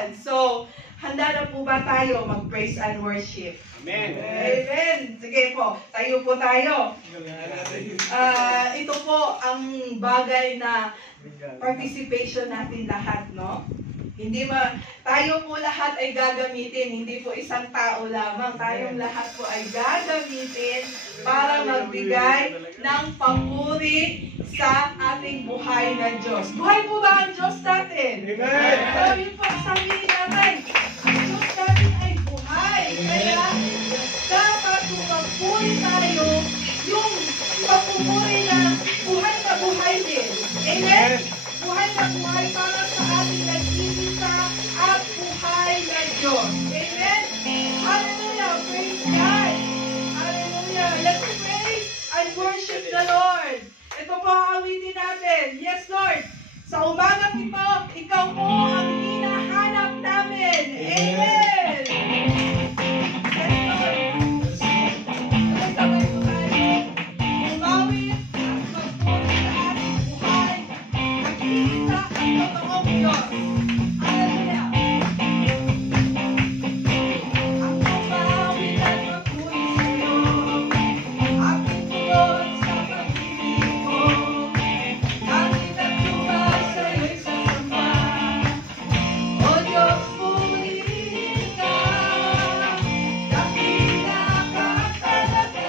Ayan. So, handa na po ba tayo mag-praise and worship? Amen. Amen. Sige po, tayo po tayo. Ito po ang bagay na participation natin lahat, no? Tayo po lahat ay gagamitin, hindi po isang tao lamang. Tayong lahat po ay gagamitin para magbigay ng papuri sa ating buhay na Diyos. Buhay po ba ang Diyos natin? Amen. Sabi po, sabihin natin, ang Diyos natin ay buhay. Kaya dapat magpuri tayo yung papumuri na buhay din. Amen? Buhay na buhay para sa ating nag-iisa at buhay na Diyos. Amen? Hallelujah! Praise God! Hallelujah! Let's praise and worship the Lord. Ito po ang awitin natin. Yes, Lord! Sa umagang ito, ikaw po ang hinahanap namin. Amen! Yes, Lord! Sabay po tayo. Umawit at magpuri sa ating buhay. Nag-iisa ang totoong Diyos. Hallelujah! Ang umawit at magpuri sa iyo. Aking tugon sa pag-ibig mo. Langit at lupa sa'yo'y sasamba. O Diyos, purihin ka. Dakila ka talaga.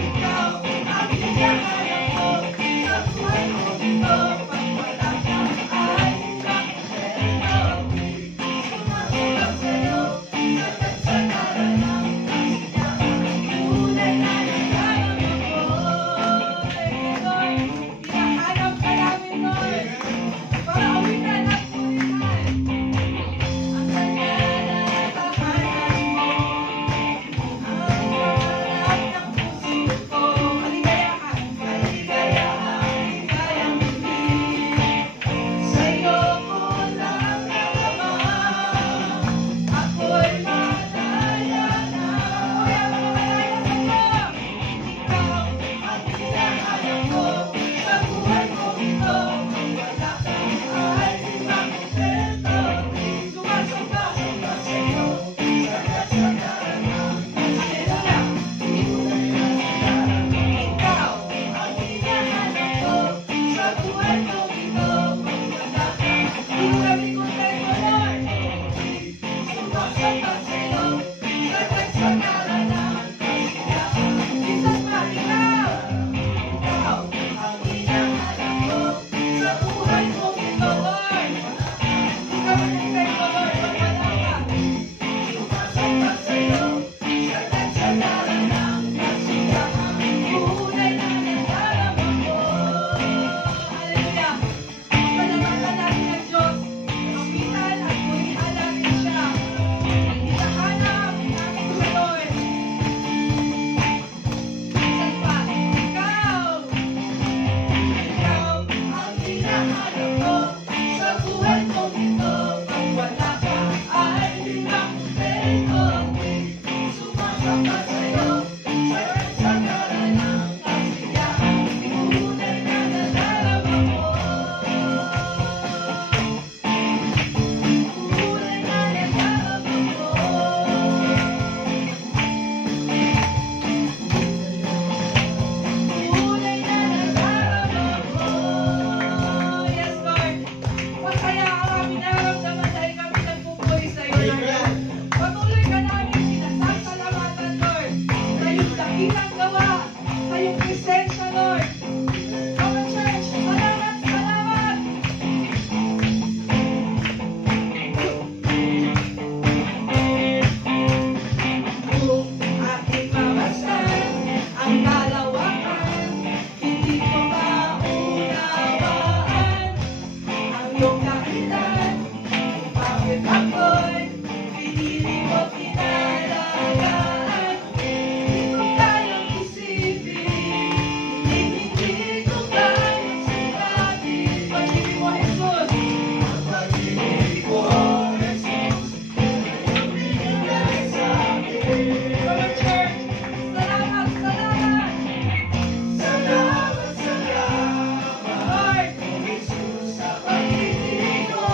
Ikaw ang hinahanap ko. Sa buhay ko ito, pag wala ka ay nakapero. Sumasunod sa'yo, sagat sa ngalan ng kasiyahan. Tunay na nagkaroon ko. Lord, hinahanap ka namin, Lord. Para awitan at purihan. Ang kanya na tahanan mo. Ang pangarap ng puso ko. Kaligayahan, ligayang hindi. Sa'yo ko lang naman. Ako'y madaya na. Kuya, madaya sa'yo. Ikaw ang hinahanap ko. Sa buhay ko ito, wala kang ay makontento. Sumasamba-samba sa'yo. Sagat sa ngalan ng kasiyahan. Ikaw ang hinahanap ko. Sa buhay ko ito, wala kang ay makontento, Lord. Sumasamba sa'yo. Sagat sa ngalan ng kasiyahan. Minsan pa, ikaw ang hinahanap ko. Sa buhay ko ito, Lord. Ikaw ang hinahanap ko, Lord. Pag wala ka, sumasamba sa'yo. Sagat sa ngalan ng kasiyahan. Tunay na nagdarama ko. Hallelujah. Pasalamatan natin ang Diyos. Awitan at purihan natin siya. Hinahanap namin sa Lord. Minsan pa, ikaw ang hinahanap ko. Sa buhay ko ito, pag wala ka ay di makontento. Sumasamba sa'yo, sagat sa ngalan ng kasiyahan. Tunay na nadarama ko. Tunay na nadarama ko. Tunay na nadarama ko. Yes, Lord. Masaya ang aming nararamdaman dahil kami nagpupuri sa iyo, Lord. Patuloy ka namin pinasasalamatan, Lord. Sa iyong dakilang gawa, sa iyong presensya, Lord. Our church, salamat, salamat. Kung aking mabastan ang kalawakan, hindi ko maunawaan ang iyong dahilan. Kung bakit ako'y pinili mo tinalagaan. Hindi ko kayang isipin, hindi ko kayang sinabi. Pag-ibig mo, Jesus. Ang pag-ibig mo, Jesus. Ang binigay sa akin. Our church, salamat, salamat. Salamat, salamat. Lord, Jesus, sa pag-ibig mo.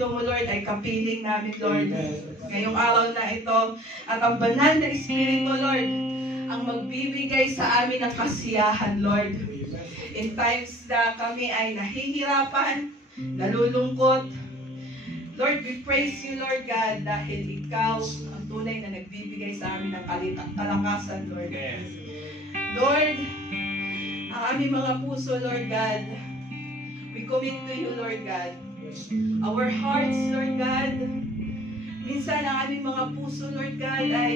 Espiritu mo, Lord, ay kapiling namin, Lord. Ngayong araw na ito, at ang banal na Espiritu, Lord, ang magbibigay sa amin ng kasiyahan, Lord. In times na kami ay nahihirapan, nalulungkot, Lord, we praise you, Lord God, dahil ikaw ang tunay na nagbibigay sa amin ng kalakasan, Lord. Lord, ang aming mga puso, Lord God, we commit to you, Lord God. Our hearts, Lord God, minsan ang aming mga puso, Lord God, ay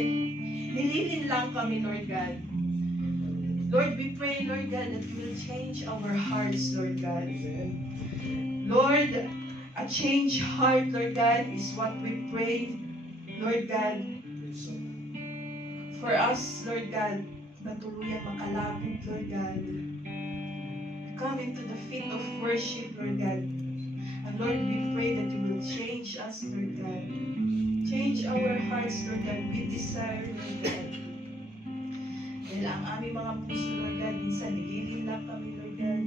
nililin lang kami, Lord God. Lord, we pray, Lord God, that you will change our hearts, Lord God. Lord, a changed heart, Lord God, is what we pray, Lord God, for us, Lord God, na tuluyang makalapit, Lord God. Come into the feet of worship, Lord God. And Lord, we pray that you will change us, Lord God. Change our hearts, Lord God. We desire, Lord God. Dahil ang aming mga puso, Lord God, minsan nililin lang kami, Lord God.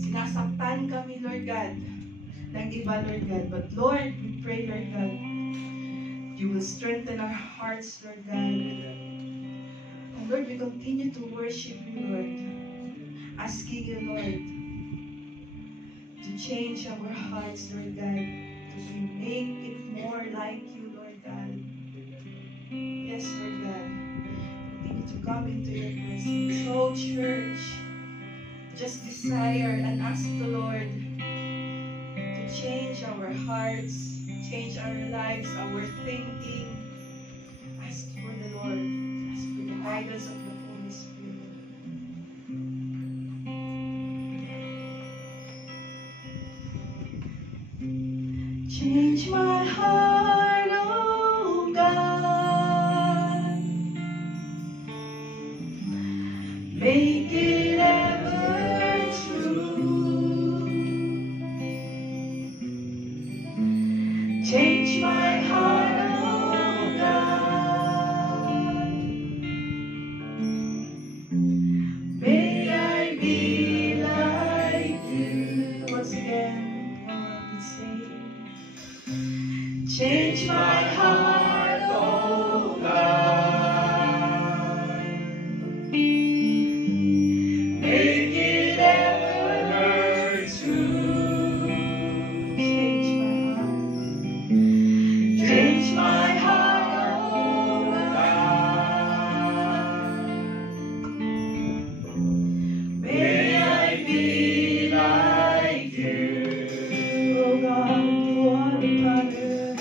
Sinasaktan kami, Lord God, ng iba, Lord God. But Lord, we pray, Lord God, you will strengthen our hearts, Lord God. And Lord, we continue to worship you, Lord. Asking you, Lord, to change our hearts, Lord God, to make it more like you, Lord God. Yes, Lord God. Continue to come into your presence. So, church, just desire and ask the Lord to change our hearts, change our lives, our thinking. Ask for the Lord. Ask for the guidance of the Holy Spirit. Change my heart, oh God. Make it ever true. Change my heart, oh God. May I be like you. Once again, one say. Change my heart, oh God. Make it ever true. Change my heart, oh God. May I be like you. Oh God, you are the Father.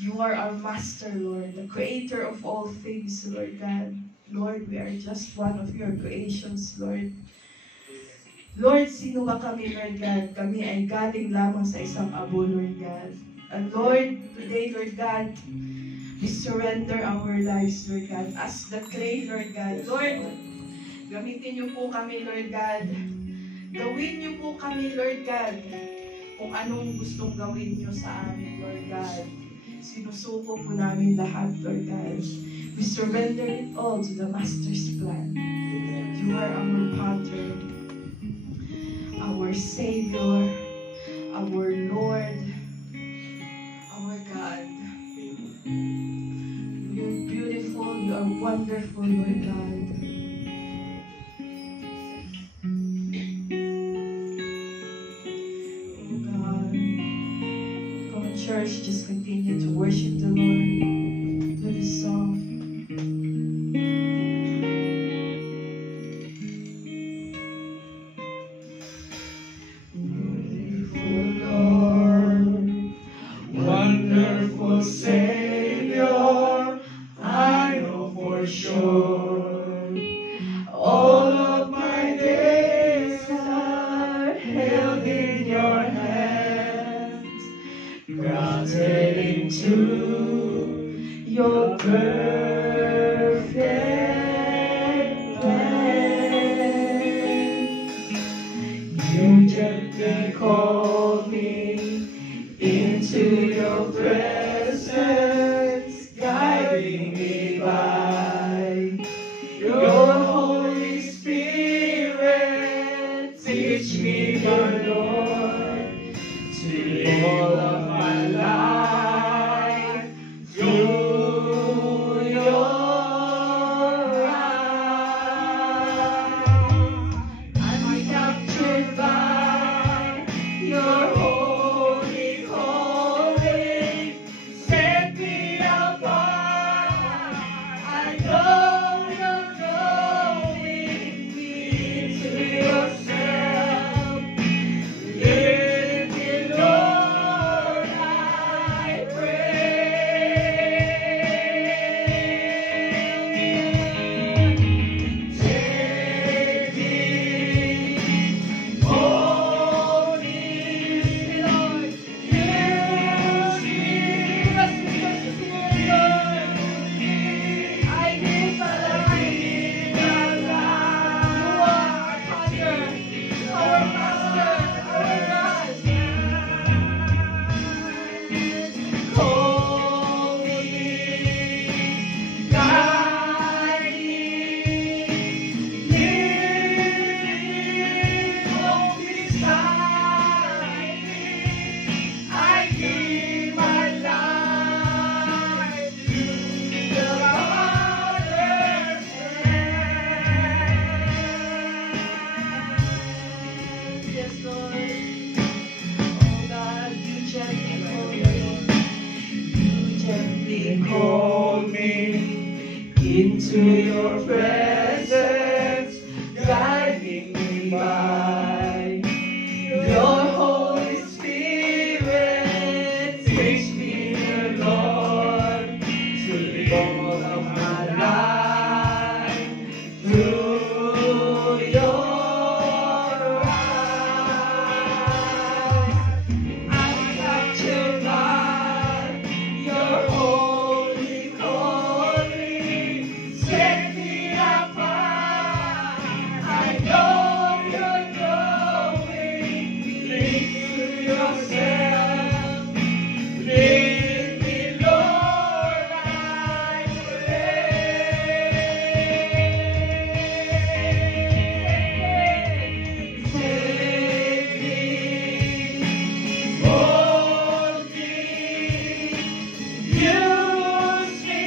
You are our Master, Lord, the Creator of all things, Lord God. Lord, we are just one of your creations, Lord. Lord, sino ba kami, Lord God? Kami ay galing lamang sa isang abo, Lord God. And Lord, today, Lord God, we surrender our lives, Lord God, as the clay, Lord God. Lord, gamitin niyo po kami, Lord God. Gawin niyo po kami, Lord God, kung anong gustong gawin niyo sa amin, Lord God. Sinusuko po namin lahat, Lord God. We surrender it all to the Master's plan. You are our Father, our Savior, our Lord, our God. You're beautiful, you are wonderful, Lord God. Oh God. Come on, church, just continue to worship the Lord with this song. Wonderful Savior, I know for sure, all of my days are held in your hands, granted into your perfect plan. You gently call me into your presence, guiding me by your Holy Spirit. Teach me, your Lord, to live all of my life through your eyes. I'm captured by your holy calling. Set me apart. I know you're drawing me to yourself. Live me, Lord, I pray. Take me, hold me, Lord. Use me, Lord. I give my life. You are our Father, our Master, our God. Call me, guide me, lead me, walk beside me. I give my life to the Father's hand. Yes, Lord. Oh God, you gently call me into your presence, guiding me by your Holy Spirit. Teach me, Lord, to live all of my life through your eyes. I'm captured by your holy calling. Set me apart. I know you're going. Lead to yourself. Lead me, Lord, I pray. Take me, hold me, use me,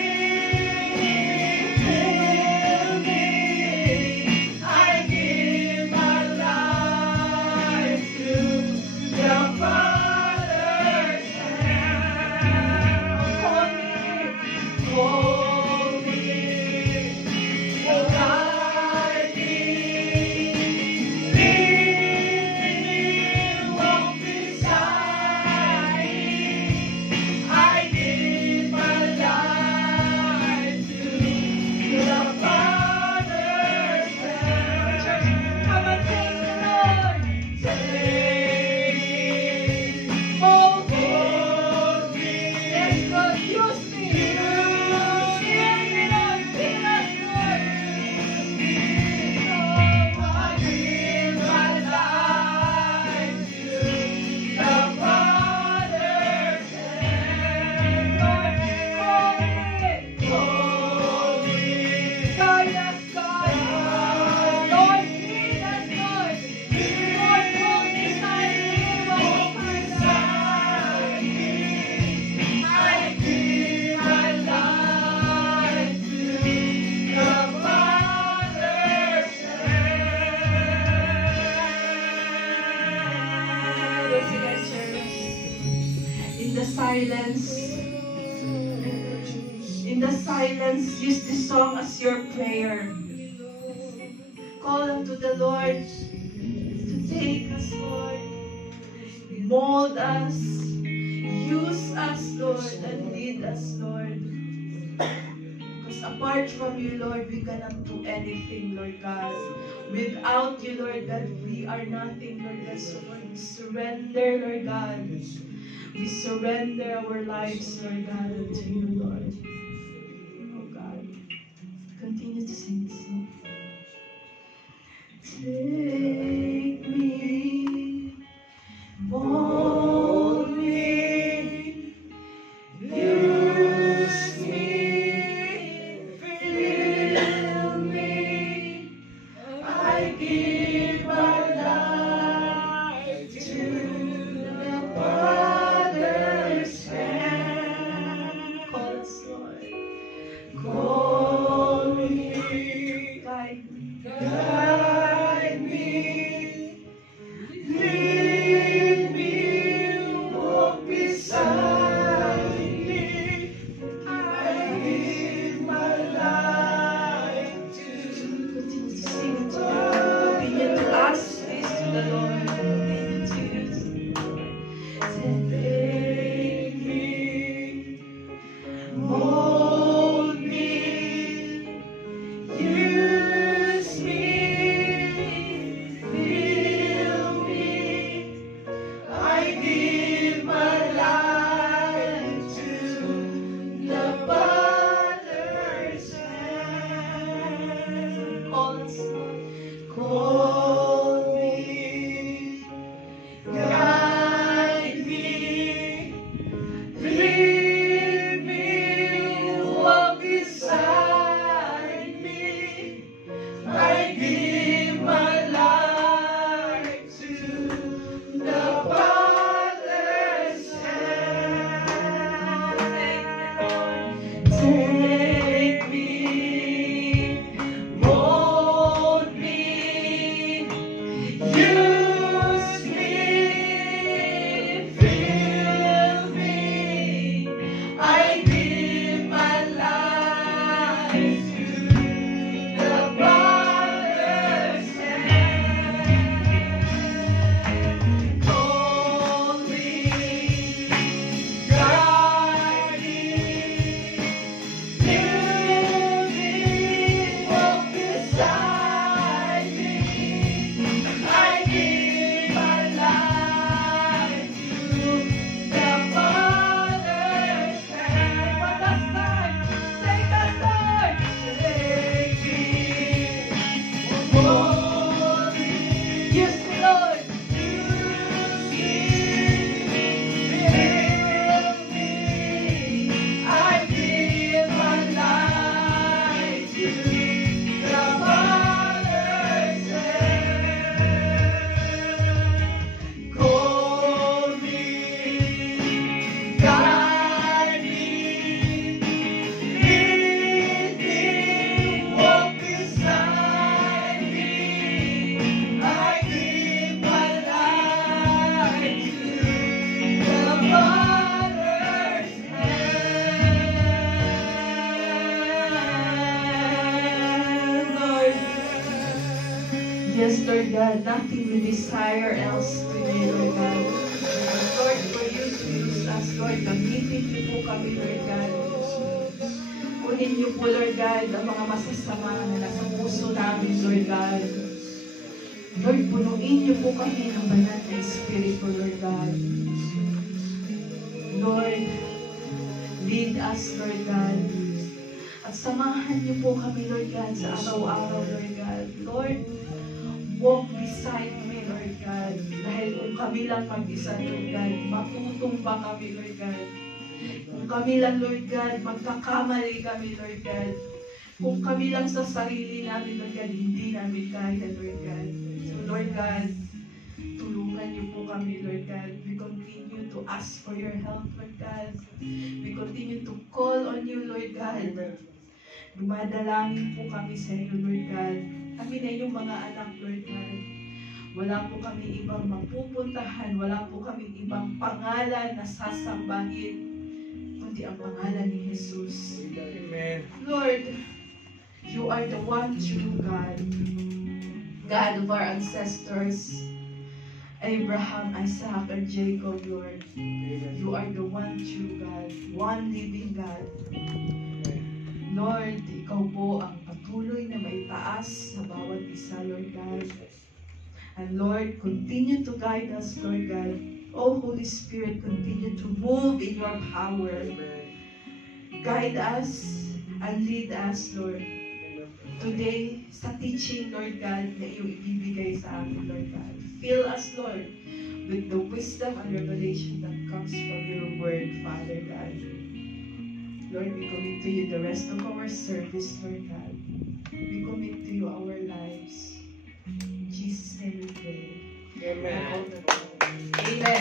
fill me. I give my life to the Father's hand. Hold me, guide me, lead me, walk beside me. I give the silence, use this song as your prayer. Call unto the Lord to take us, Lord. Mold us. Use us, Lord, and lead us, Lord. Because apart from you, Lord, we cannot do anything, Lord God. Without you, Lord God, we are nothing, Lord God. So, Lord, we surrender, Lord God. We surrender our lives, Lord God, unto you, Lord. Oh God. Continue to sing this song. Take me, mold me, use me, fill me. I give my life to the Father's hand. Call us, Lord. Call me, guide me, guide me, lead me, walk beside me. I give my life to continue to sing it to God. Continue to ask this to the Lord. Continue to take me, mold me, use me, fill me. I give my life to the Father's hand. Call us, Lord. Call me, guide me, lead me, walk beside me. I give my life to the Father's hand. Take me, mold me, use me, fill me. I give my life to the Father's hand. Call me, guide me, lead me, walk beside me. I give my life to the Father's hand. One last time, take us, Lord. Take me, mold me, use me, Lord. Use me, fill me. I give my life to the Father's hand. Call me, guide me, lead me, walk beside me. I give my life to the Father's hand, Lord. Yes, Lord God, nothing we desire else to you, Lord God. Lord, for you to use us, Lord, gamitin niyo po kami, Lord God. Kunin niyo po, Lord God, ang mga masasama na nasa puso namin, Lord God. Lord, punuin niyo po kami ng banal na Espiritu, Lord God. Lord, lead us, Lord God. At samahan niyo po kami, Lord God, sa araw-araw, Lord God. Lord, walk beside me, Lord God. Dahil kung kami lang mag-isa, Lord God, matutumba kami, Lord God. Kung kami lang, Lord God, magkakamali kami, Lord God. Kung kami lang sa sarili namin, Lord God, hindi namin kaya, Lord God. So, Lord God, tulungan niyo po kami, Lord God. We continue to ask for your help, Lord God. We continue to call on you, Lord God. Dumadalangin po kami sa iyo, Lord God. Kami na yung mga anak, Lord God. Wala po kami ibang mapupuntahan, wala po kami ibang pangalan na sasambahin, kundi ang pangalan ni Jesus. Amen. Lord, you are the one true God. God of our ancestors, Abraham, Isaac, and Jacob, Lord. You are the one true God, one living God. Lord, Ikaw po ang patuloy na maitaas sa bawat isa, Lord God. And Lord, continue to guide us, Lord God. Oh, Holy Spirit, continue to move in your power. Guide us and lead us, Lord. Today, sa teaching, Lord God, na iyong ibibigay sa amin, Lord God. Fill us, Lord, with the wisdom and revelation that comes from your word, Father God. Lord, we commit to you the rest of our service, Lord God. We commit to you our lives. In Jesus' name we pray. Amen. Amen.